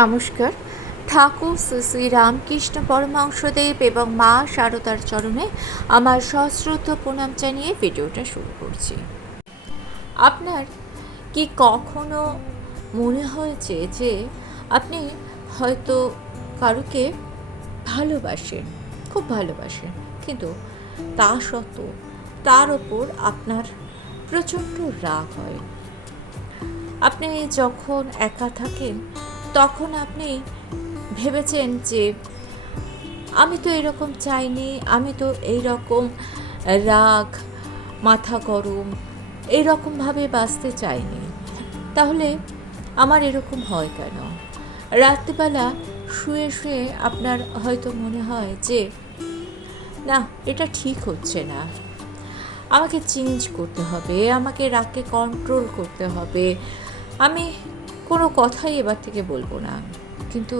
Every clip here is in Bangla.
নমস্কার। ঠাকুর শ্রী শ্রী রামকৃষ্ণ পরমহংসদেব এবং মা শারদার চরণে আমার সশ্রদ্ধ প্রণাম জানিয়ে ভিডিওটা শুরু করছি। আপনার কি কখনো মনে হয়েছে যে আপনি হয়তো কারুকে ভালোবাসেন, খুব ভালোবাসেন, কিন্তু তা সত্ত্বেও তার ওপর আপনার প্রচণ্ড রাগ হয়? আপনি যখন একা থাকেন তখন আপনি ভেবেছেন যে আমি তো এরকম চাইনি, আমি তো এইরকম রাগ, মাথা গরম, এইরকমভাবে বাঁচতে চাইনি, তাহলে আমার এরকম হয় কেন? রাত্রিবেলা শুয়ে শুয়ে আপনার হয়তো মনে হয় যে না, এটা ঠিক হচ্ছে না, আমাকে চেঞ্জ করতে হবে, আমাকে রাগকে কন্ট্রোল করতে হবে, আমি কোনো কথাই এবার থেকে বলবো না। কিন্তু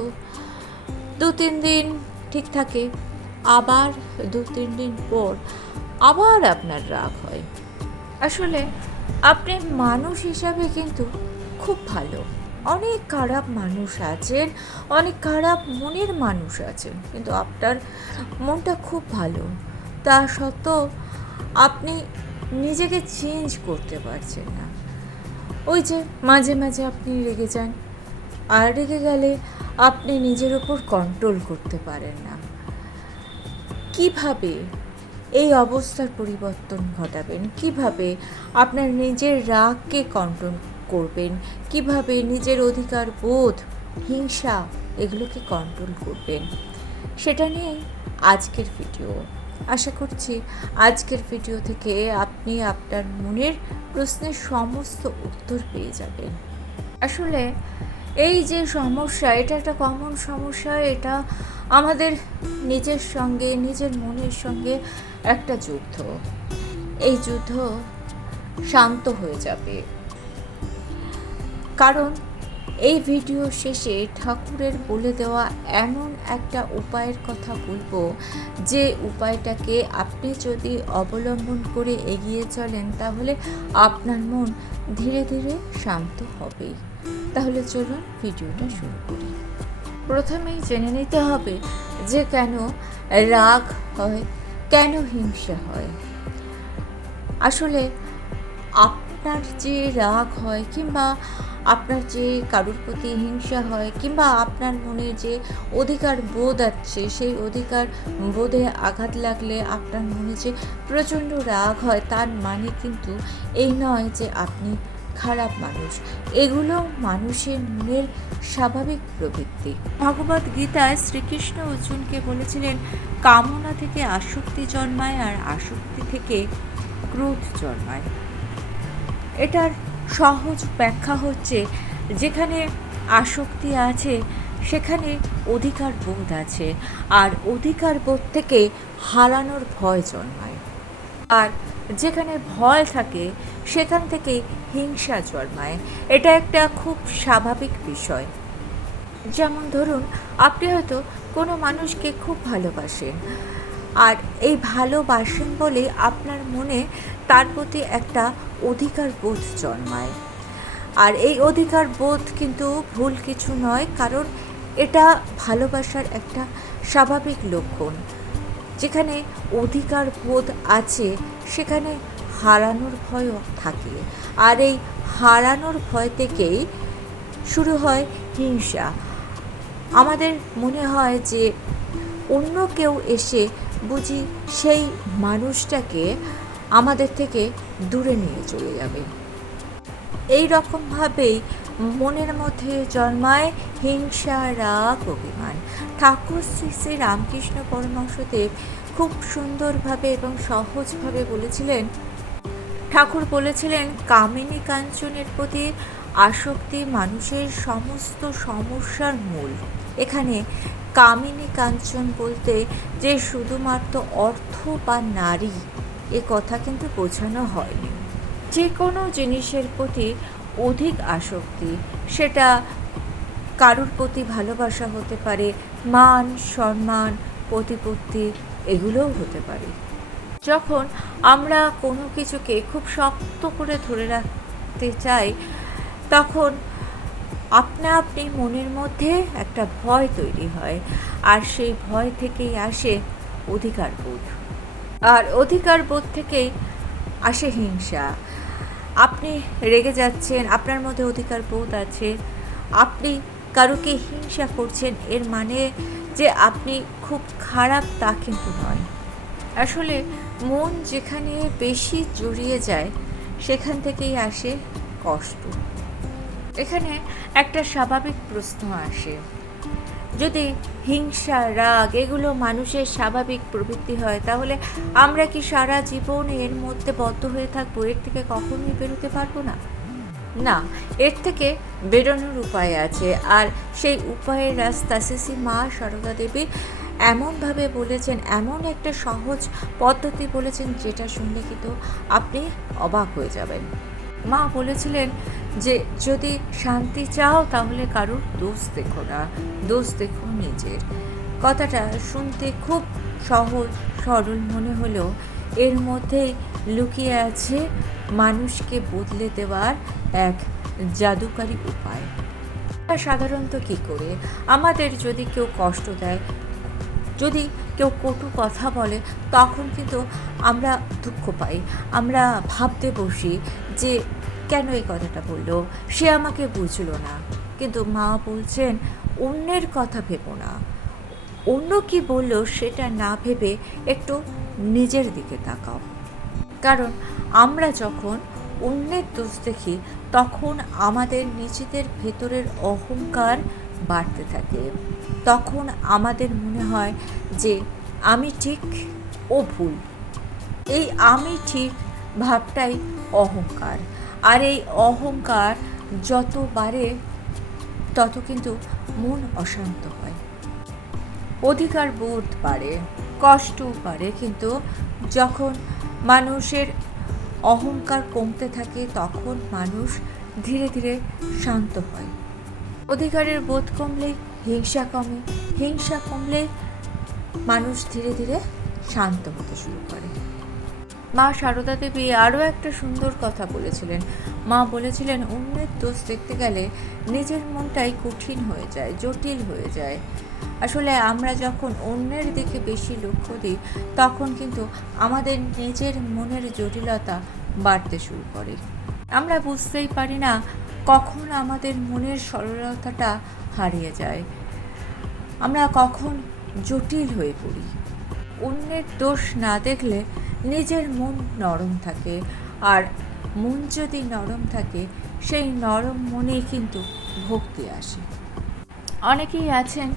2-3 দিন ঠিক থাকে, আবার 2-3 দিন পর আবার আপনার রাগ হয়। আসলে আপনি মানুষ হিসাবে কিন্তু খুব ভালো। অনেক খারাপ মানুষ আছেন, অনেক খারাপ মনের মানুষ আছেন, কিন্তু আপনার মনটা খুব ভালো। তা সত্ত্বেও আপনি নিজেকে চেঞ্জ করতে পারছেন না। ওই যে মাঝে মাঝে আপনি রেগে যান, আর রেগে গেলে আপনি নিজের ওপর কন্ট্রোল করতে পারেন না। কিভাবে এই অবস্থার পরিবর্তন ঘটাবেন? কিভাবে আপনার নিজের রাগকে কন্ট্রোল করবেন? কিভাবে নিজের অধিকার বোধ, হিংসা এগুলোকে কন্ট্রোল করবেন? সেটা নিয়েই আজকের ভিডিও। আশা করছি আজকের ভিডিও থেকে আপনি আপনার মনের প্রশ্নের সমস্ত উত্তর পেয়ে যাবেন। আসলে এই যে সমস্যা, এটা একটা কমন সমস্যা। এটা আমাদের নিজের সঙ্গে, নিজের মনের সঙ্গে একটা যুদ্ধ। এই যুদ্ধ শান্ত হয়ে যাবে, কারণ এই ভিডিও শেষে ঠাকুরের বলে দেওয়া এমন একটা উপায়ের কথা বলবো, যে উপায়টাকে আপনি যদি অবলম্বন করে এগিয়ে চলেন তাহলে আপনার মন ধীরে ধীরে শান্ত হবেই। তাহলে চলুন ভিডিওটা শুরু করি। প্রথমেই জেনে নিতে হবে যে কেন রাগ হয়, কেন হিংসা হয়। আসলে আপনার যে রাগ হয়, কিংবা আপনার যে কারোর প্রতি হিংসা হয়, কিংবা আপনার মনে যে অধিকার বোধ আছে, সেই অধিকার বোধে আঘাত লাগলে আপনার মনে যে প্রচণ্ড রাগ হয়, তার মানে কিন্তু এই নয় যে আপনি খারাপ মানুষ। এগুলো মানুষের মনের স্বাভাবিক প্রবৃত্তি। ভগবদ গীতায় শ্রীকৃষ্ণ অর্জুনকে বলেছিলেন, কামনা থেকে আসক্তি জন্মায়, আর আসক্তি থেকে ক্রোধ জন্মায়। এটার সহজ ব্যাখ্যা হচ্ছে, যেখানে আসক্তি আছে সেখানে অধিকার বোধ আছে, আর অধিকার বোধ থেকে হারানোর ভয় জন্মায়। আর যেখানে ভয় থাকে সেখান থেকে হিংসা জন্মায়। এটা একটা খুব স্বাভাবিক বিষয়। যেমন ধরুন, আপনি হয়তো কোনো মানুষকে খুব ভালোবাসেন, আর এই ভালোবাসেন বলে আপনার মনে তার প্রতি একটা অধিকার বোধ জন্মায়। আর এই অধিকার বোধ কিন্তু ভুল কিছু নয়, কারণ এটা ভালোবাসার একটা স্বাভাবিক লক্ষণ। যেখানে অধিকার বোধ আছে সেখানে হারানোর ভয়ও থাকে, আর এই হারানোর ভয় থেকেই শুরু হয় হিংসা। আমাদের মনে হয় যে অন্য কেউ এসে বুঝি সেই মানুষটাকে আমাদের থেকে দূরে নিয়ে চলে যাবে। এই রকমভাবেই মনের মধ্যে জন্মায় হিংসা, রাগ, অভিমান। ঠাকুর শ্রী শ্রী রামকৃষ্ণ পরমহংসদেব খুব সুন্দরভাবে এবং সহজভাবে বলেছিলেন, ঠাকুর বলেছিলেন, কামিনী কাঞ্চনের প্রতি আসক্তি মানুষের সমস্ত সমস্যার মূল। এখানে কামিনী কাঞ্চন বলতে যে শুধুমাত্র অর্থ বা নারী, এ কথা কিন্তু বোঝানো হয়নি। যে কোনো জিনিসের প্রতি অধিক আসক্তি, সেটা কারুর প্রতি ভালোবাসা হতে পারে, মান সম্মান, প্রতিপত্তি, এগুলোও হতে পারে। যখন আমরা কোনো কিছুকে খুব শক্ত করে ধরে রাখতে চাই, তখন আপনা আপনি মনের মধ্যে একটা ভয় তৈরি হয়, আর সেই ভয় থেকেই আসে অধিকার বোধ, আর অধিকার বোধ থেকেই আসে হিংসা। আপনি রেগে যাচ্ছেন, আপনার মধ্যে অধিকার বোধ আছে, আপনি কারোকে হিংসা করছেন, এর মানে যে আপনি খুব খারাপ তা কিন্তু নয়। আসলে মন যেখানে বেশি জড়িয়ে যায় সেখান থেকেই আসে কষ্ট। এখানে একটা স্বাভাবিক প্রশ্ন আসে, যদি হিংসা, রাগ এগুলো মানুষের স্বাভাবিক প্রবৃত্তি হয়, তাহলে আমরা কি সারা জীবন এর মধ্যে বদ্ধ হয়ে থাকবো? এর থেকে কখনোই বেরোতে পারবো না। না, এর থেকে বেরোনোর উপায় আছে, আর সেই উপায়ের রাস্তা শ্রী মা সারদা দেবী এমনভাবে বলেছেন, এমন একটা সহজ পদ্ধতি বলেছেন যেটা শুনলে কিন্তু আপনি অবাক হয়ে যাবেন। মা বলেছিলেন যে যদি শান্তি চাও তাহলে কারোর দোষ দেখো না, দোষ দেখো নিজের। কথাটা শুনতে খুব সহজ সরল মনে হলেও এর মধ্যে লুকিয়ে আছে মানুষকে বদলে দেওয়ার এক জাদুকারী উপায়। সাধারণত কী করে, আমাদের যদি কেউ কষ্ট দেয়, যদি কেউ কটু কথা বলে, তখন কিন্তু আমরা দুঃখ পাই, আমরা ভাবতে বসি যে কেন এই কথাটা বললো, সে আমাকে বুঝলো না। কিন্তু মা বলছেন অন্যের কথা ভেবো না, অন্য কি বললো সেটা না ভেবে একটু নিজের দিকে তাকাও। কারণ আমরা যখন অন্যের দোষ দেখি তখন আমাদের নিজেদের ভেতরের অহংকার বাড়তে থাকে। তখন আমাদের মনে হয় যে আমি ঠিক, ও ভুল। এই আমি ঠিক ভাবটাই অহংকার, আর এই অহংকার যত বাড়ে তত কিন্তু মন অশান্ত হয়, অধিকার বোধ বাড়ে, কষ্টও বাড়ে। কিন্তু যখন মানুষের অহংকার কমতে থাকে তখন মানুষ ধীরে ধীরে শান্ত হয়। অধিকারের বোধ কমলে হিংসা কমে, হিংসা কমলে মানুষ ধীরে ধীরে শান্ত হতে শুরু করে। মা সারদা দেবী আরও একটা সুন্দর কথা বলেছিলেন। মা বলেছিলেন অন্যের দোষ দেখতে গেলে নিজের মনটাই কঠিন হয়ে যায়, জটিল হয়ে যায়। আসলে আমরা যখন অন্যের দিকে বেশি লক্ষ্য দিই তখন কিন্তু আমাদের নিজের মনের জটিলতা বাড়তে শুরু করে। আমরা বুঝতেই পারি না কখন আমাদের মনের সরলতাটা হারিয়ে যায়, আমরা কখন জটিল হয়ে পড়ি। অন্যের দোষ না দেখলে নিজের মন নরম থাকে, আর মন যদি নরম থাকে সেই নরম মনেই কিন্তু ভক্তি আসে। অনেকেই আছেন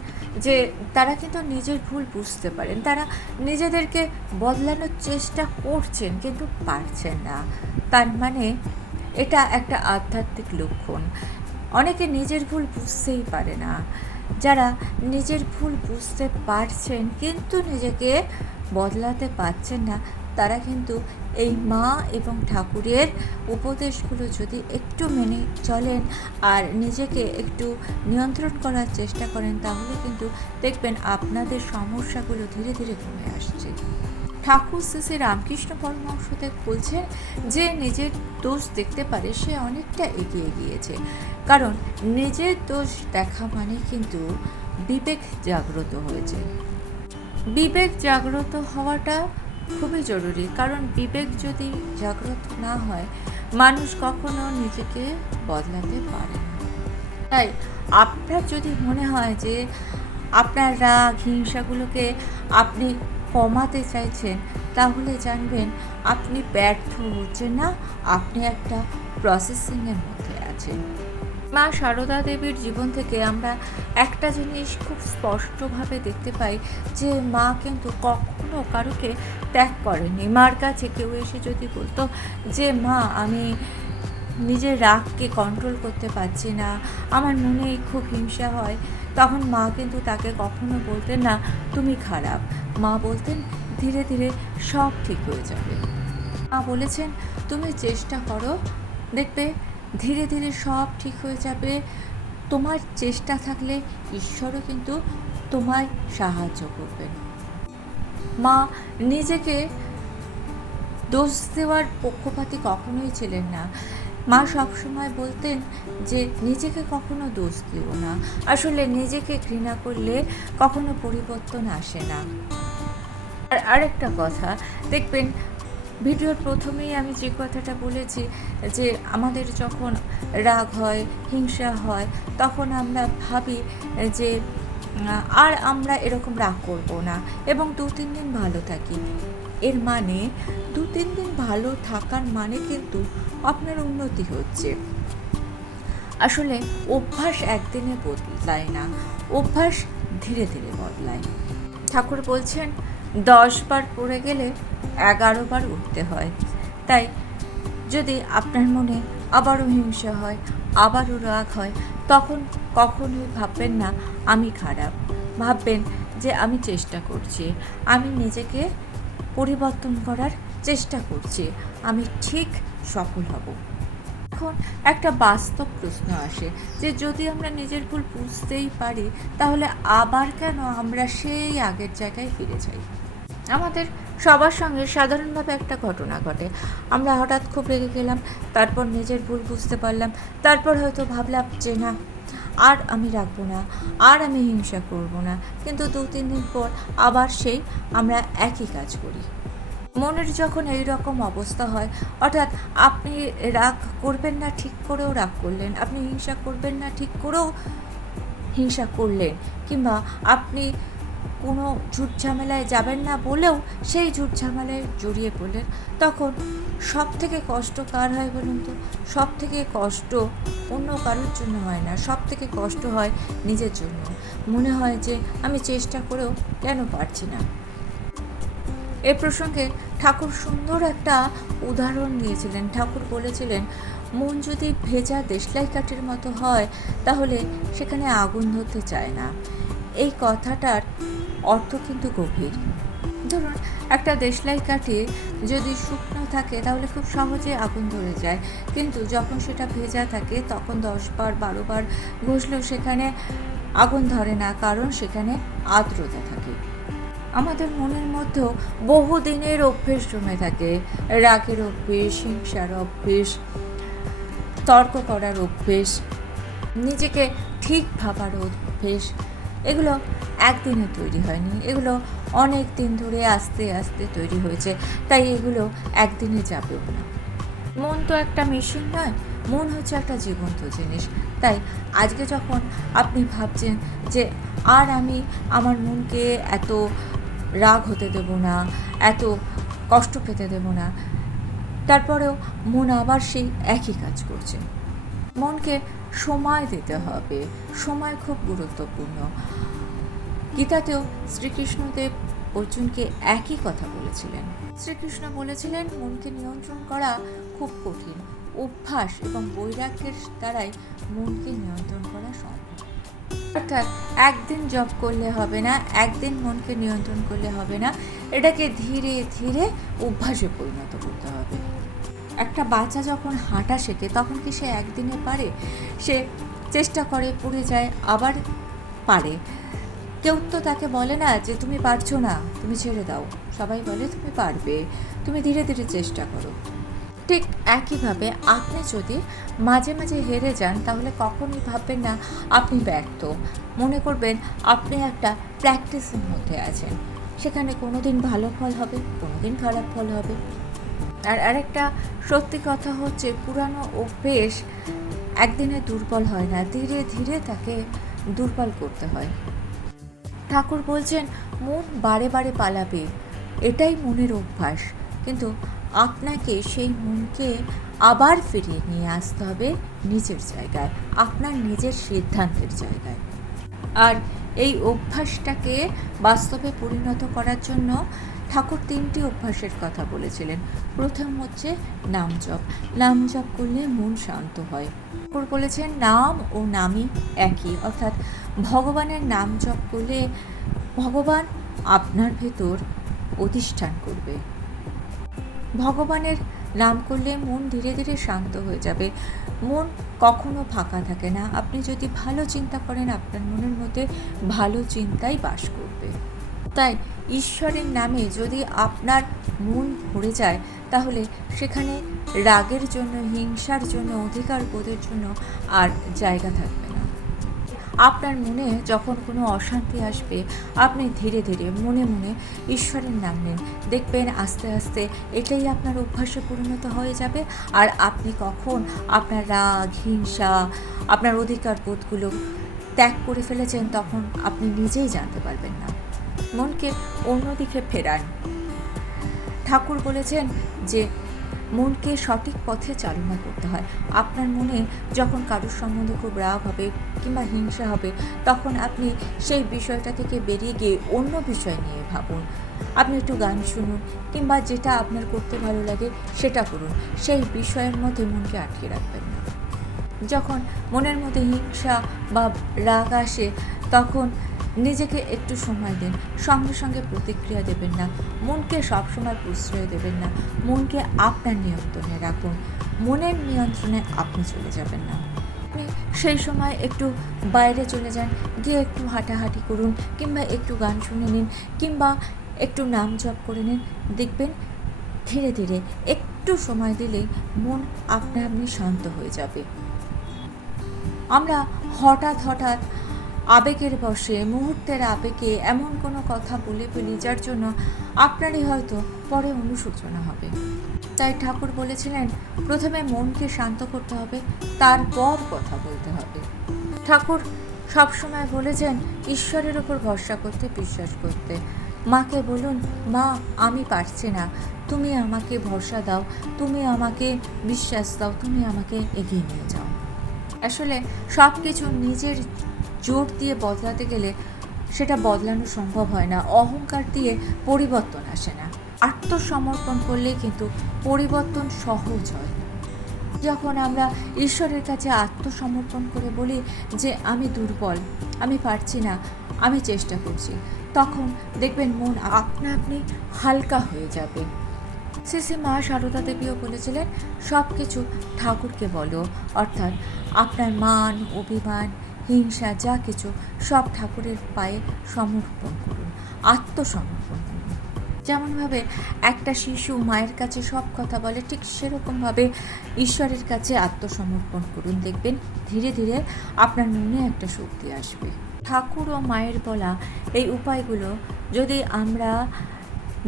যে তারা কিন্তু নিজের ভুল বুঝতে পারেন, তারা নিজেদেরকে বদলানোর চেষ্টা করছেন কিন্তু পারছেন না। তার মানে এটা একটা আধ্যাত্মিক লক্ষণ। অনেকে নিজের ভুল বুঝতেই পারে না। যারা নিজের ভুল বুঝতে পারছেন কিন্তু নিজেকে বদলাতে পারছেন না, তারা কিন্তু এই মা এবং ঠাকুরের উপদেশগুলো যদি একটু মেনে চলেন আর নিজেকে একটু নিয়ন্ত্রণ করার চেষ্টা করেন, তাহলে কিন্তু দেখবেন আপনাদের সমস্যাগুলো ধীরে ধীরে কমে আসছে। ঠাকুর শ্রী রামকৃষ্ণ পরমহংসদেব বলছেন যে নিজের দোষ দেখতে পারে সে অনেকটা এগিয়ে গিয়েছে। কারণ নিজের দোষ দেখা মানে কিন্তু বিবেক জাগ্রত হয়েছে। বিবেক জাগ্রত হওয়াটা খুবই জরুরি, কারণ বিবেক যদি জাগ্রত না হয় মানুষ কখনো নিজেকে বদলাতে পারে না। তাই আপনার যদি মনে হয় যে আপনার রাগ হিংসাগুলোকে আপনি কমাতে চাইছেন, তাহলে জানবেন আপনি ব্যর্থ হচ্ছেন না, আপনি একটা প্রসেসিংয়ের মধ্যে আছেন। মা সারদা দেবীর জীবন থেকে আমরা একটা জিনিস খুব স্পষ্টভাবে দেখতে পাই যে মা কিন্তু কখনো কারোকে ত্যাগ করেনি। মার কাছে কেউ এসে যদি বলতো যে মা আমি নিজের রাগকে কন্ট্রোল করতে পারছি না, আমার মনে খুব হিংসা হয়, তখন মা কিন্তু তাকে কখনো বলতেন না তুমি খারাপ। মা বলতেন ধীরে ধীরে সব ঠিক হয়ে যাবে। মা বলেছেন তুমি চেষ্টা করো, দেখবে ধীরে ধীরে সব ঠিক হয়ে যাবে। তোমার চেষ্টা থাকলে ঈশ্বরও কিন্তু তোমায় সাহায্য করবেন। মা নিজেকে দোষ দেওয়ার পক্ষপাতী কখনোই ছিলেন না। মা সবসময় বলতেন যে নিজেকে কখনো দোষ দিও না, আসলে নিজেকে ঘৃণা করলে কখনো পরিবর্তন আসে না। আর আরেকটা কথা দেখবেন, ভিডিওর প্রথমেই আমি যে কথাটা বলেছি যে আমাদের যখন রাগ হয়, হিংসা হয়, তখন আমরা ভাবি যে আর আমরা এরকম রাগ করব না এবং 2-3 দিন ভালো থাকি। এর মানে 2-3 দিন ভালো থাকার মানে কিন্তু আপনার উন্নতি হচ্ছে। আসলে অভ্যাস একদিনে বদলায় না, অভ্যাস ধীরে ধীরে বদলায়। ঠাকুর বলছেন 10 বার পড়ে গেলে 11 বার উঠতে হয়। তাই যদি আপনার মনে আবারও হিংসা হয়, আবারও রাগ হয়, তখন কখনোই ভাববেন না আমি খারাপ, ভাববেন যে আমি চেষ্টা করছি, আমি নিজেকে পরিবর্তন করার চেষ্টা করছি, আমি ঠিক সফল হব। এখন একটা বাস্তব প্রশ্ন আসে যে যদি আমরা নিজের ভুল বুঝতেই পারি, তাহলে আবার কেন আমরা সেই আগের জায়গায় ফিরে যাই? আমাদের সবার সঙ্গে সাধারণভাবে একটা ঘটনা ঘটে, আমরা হঠাৎ খুব রেগে গেলাম, তারপর নিজের ভুল বুঝতে পারলাম, তারপর হয়তো ভাবলাম যে না, আর আমি রাখবো না, আর আমি হিংসা করব না, কিন্তু 2-3 দিন পর আবার সেই আমরা একই কাজ করি। মনের যখন এই রকম অবস্থা হয়, অর্থাৎ আপনি রাগ করবেন না ঠিক করেও রাগ করলেন, আপনি হিংসা করবেন না ঠিক করেও হিংসা করলেন, কিংবা আপনি কোনো ঝুট ঝামেলায় যাবেন না বলেও সেই ঝুট ঝামেলায় জড়িয়ে পড়লেন, তখন সব থেকে কষ্ট কার হয় বলুন তো? সব থেকে কষ্ট অন্য কারোর জন্য হয় না, সব থেকে কষ্ট হয় নিজের জন্য। মনে হয় যে আমি চেষ্টা করেও কেন পারছি না। এ প্রসঙ্গে ঠাকুর সুন্দর একটা উদাহরণ দিয়েছিলেন। ঠাকুর বলেছিলেন, মন যদি ভেজা দেশলাই কাঠির মতো হয়, তাহলে সেখানে আগুন ধরতে চায় না। এই কথাটার অর্থ কিন্তু গভীর। ধরুন একটা দেশলাই কাঠি যদি শুকনো থাকে তাহলে খুব সহজে আগুন ধরে যায়, কিন্তু যখন সেটা ভেজা থাকে তখন 10 বার 12 বার ঘষলেও সেখানে আগুন ধরে না, কারণ সেখানে আর্দ্রতা থাকে। আমাদের মনের মধ্যেও বহুদিনের অভ্যেস জমে থাকে, রাগের অভ্যেস, হিংসার অভ্যেস, তর্ক করার অভ্যেস, নিজেকে ঠিক ভাবার অভ্যেস। এগুলো একদিনে তৈরি হয়নি, এগুলো অনেক দিন ধরে আস্তে আস্তে তৈরি হয়েছে, তাই এগুলো একদিনে যাবেও না। মন তো একটা মেশিন নয়, মন হচ্ছে একটা জীবন্ত জিনিস। তাই আজকে যখন আপনি ভাবছেন যে আর আমি আমার মনকে এত রাগ হতে দেব না, এত কষ্ট পেতে দেব না, তারপরেও মন আবার সেই একই কাজ করছে। মনকে সময় দিতে হবে, সময় খুব গুরুত্বপূর্ণ। গীতাতেও শ্রীকৃষ্ণদেব অর্জুনকে একই কথা বলেছিলেন। শ্রীকৃষ্ণ বলেছিলেন মনকে নিয়ন্ত্রণ করা খুব কঠিন, অভ্যাস এবং বৈরাগ্যের দ্বারাই মনকে নিয়ন্ত্রণ করা সম্ভব। অর্থাৎ একদিন জপ করলে হবে না, একদিন মনকে নিয়ন্ত্রণ করলে হবে না, এটাকে ধীরে ধীরে অভ্যাসে পরিণত করতে হবে। একটা বাচ্চা যখন হাঁটা শেখে তখন কি সে একদিনে পারে? সে চেষ্টা করে, পড়ে যায়, আবার পারে। কেউ তো তাকে বলে না যে তুমি পারছো না, তুমি ছেড়ে দাও। সবাই বলে তুমি পারবে, তুমি ধীরে ধীরে চেষ্টা করো। ঠিক একইভাবে আপনি যদি মাঝে মাঝে হেরে যান, তাহলে কখনোই ভাববেন না আপনি ব্যর্থ, মনে করবেন আপনি একটা প্র্যাকটিসের মধ্যে আছেন। সেখানে কোনো দিন ভালো ফল হবে, কোনো দিন খারাপ ফল হবে। আর আরেকটা সত্যি কথা হচ্ছে, পুরানো অভ্যেস একদিনে দুর্বল হয় না, ধীরে ধীরে তাকে দুর্বল করতে হয়। ঠাকুর বলছেন মন বারে বারে পালাবে, এটাই মনের অভ্যাস, কিন্তু আপনাকে সেই মনকে আবার ফিরিয়ে নিয়ে আসতে হবে নিজের জায়গায়, আপনার নিজের সিদ্ধান্তের জায়গায়। আর এই অভ্যাসটাকে বাস্তবে পরিণত করার জন্য ঠাকুর 3টি অভ্যাসের কথা বলেছিলেন। প্রথম হচ্ছে নাম জপ। নাম জপ করলে মন শান্ত হয়। ঠাকুর বলেছেন নাম ও নামই একই, অর্থাৎ ভগবানের নাম জপ করলে ভগবান আপনার ভেতর অধিষ্ঠান করবে। ভগবানের নাম করলে মন ধীরে ধীরে শান্ত হয়ে যাবে। মন কখনো ফাঁকা থাকে না। আপনি যদি ভালো চিন্তা করেন, আপনার মনের মধ্যে ভালো চিন্তাই বাস করবে। তাই ঈশ্বরের নামে যদি আপনার মন ভরে যায় তাহলে সেখানে রাগের জন্য, হিংসার জন্য, অধিকার বোধের জন্য আর জায়গা থাকবে না। আপনার মনে যখন কোনো অশান্তি আসবে, আপনি ধীরে ধীরে মনে মনে ঈশ্বরের নাম নেন, দেখবেন আস্তে আস্তে এটাই আপনার অভ্যাসে পরিণত হয়ে যাবে। আর আপনি কখন আপনার রাগ, হিংসা, আপনার অধিকার বোধগুলো ত্যাগ করে ফেলেছেন তখন আপনি নিজেই জানতে পারবেন না। মনকে অন্যদিকে ফেরান। ঠাকুর বলেছেন যে মনকে সঠিক পথে চালনা করতে হয়। আপনার মনে যখন কারোর সম্বন্ধে খুব রাগ হবে কিংবা হিংসা হবে, তখন আপনি সেই বিষয়টা থেকে বেরিয়ে গিয়ে অন্য বিষয় নিয়ে ভাবুন। আপনি একটু গান শুনুন কিংবা যেটা আপনার করতে ভালো লাগে সেটা করুন। সেই বিষয়ের মধ্যে মনকে আটকে রাখবেন না। যখন মনের মধ্যে হিংসা বা রাগ আসে তখন নিজেকে একটু সময় দিন, সঙ্গে সঙ্গে প্রতিক্রিয়া দেবেন না, মনকে সবসময় প্রশ্রয় দেবেন না। মনকে আপনার নিয়ন্ত্রণে রাখুন, মনের নিয়ন্ত্রণে আপনি চলে যাবেন না। আপনি সেই সময় একটু বাইরে চলে যান, গিয়ে একটু হাঁটাহাঁটি করুন কিংবা একটু গান শুনে নিন কিংবা একটু নাম জপ করে নিন। দেখবেন ধীরে ধীরে একটু সময় দিলেই মন আপনা আপনি শান্ত হয়ে যাবে। আমরা হঠাৎ আবেগের বশে, মুহূর্তের আবেগে এমন কোনো কথা বলে ফেলি যার জন্য আপনারই হয়তো পরে অনুশোচনা হবে। তাই ঠাকুর বলেছিলেন প্রথমে মনকে শান্ত করতে হবে, তারপর কথা বলতে হবে। ঠাকুর সবসময় বলেছেন ঈশ্বরের উপর ভরসা করতে, বিশ্বাস করতে। মাকে বলুন, মা আমি পারছি না, তুমি আমাকে ভরসা দাও, তুমি আমাকে বিশ্বাস দাও, তুমি আমাকে এগিয়ে নিয়ে যাও। আসলে সব কিছু নিজের জোর দিয়ে বদলাতে গেলে সেটা বদলানো সম্ভব হয় না। অহংকার দিয়ে পরিবর্তন আসে না। আত্মসমর্পণ করলেই কিন্তু পরিবর্তন সহজ হয়। যখন আমরা ঈশ্বরের কাছে আত্মসমর্পণ করে বলি যে আমি দুর্বল, আমি পারছি না, আমি চেষ্টা করছি, তখন দেখবেন মন আপনা আপনি হালকা হয়ে যাবে। শ্রী মা সারদা দেবীও বলেছিলেন সব কিছু ঠাকুরকে বলো, অর্থাৎ আপনার মান, অভিমান, হিংসা যা কিছু সব ঠাকুরের পায়ে সমর্পণ করুন, আত্মসমর্পণ করুন। যেমনভাবে একটা শিশু মায়ের কাছে সব কথা বলে, ঠিক সেরকমভাবে ঈশ্বরের কাছে আত্মসমর্পণ করুন। দেখবেন ধীরে ধীরে আপনার মনে একটা শক্তি আসবে। ঠাকুর ও মায়ের বলা এই উপায়গুলো যদি আমরা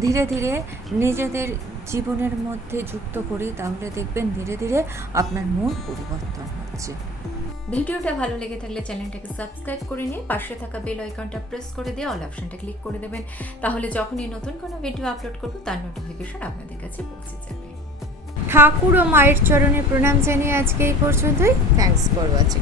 ধীরে ধীরে নিজেদের জীবনের মধ্যে যুক্ত করি তাহলে দেখবেন ধীরে ধীরে আপনার মন পরিবর্তন হচ্ছে। ভিডিওটা ভালো লেগে থাকলে চ্যানেলটাকে সাবস্ক্রাইব করে নিয়ে পাশে থাকা বেল আইকনটা প্রেস করে দিয়ে অল অপশনটা ক্লিক করে দেবেন। তাহলে যখনই নতুন কোনো ভিডিও আপলোড করব তার নোটিফিকেশন আপনাদের কাছে পৌঁছে যাবে। ঠাকুর ও মায়ের চরণে প্রণাম জানিয়ে আজকে এই পর্যন্তই। Thanks for watching.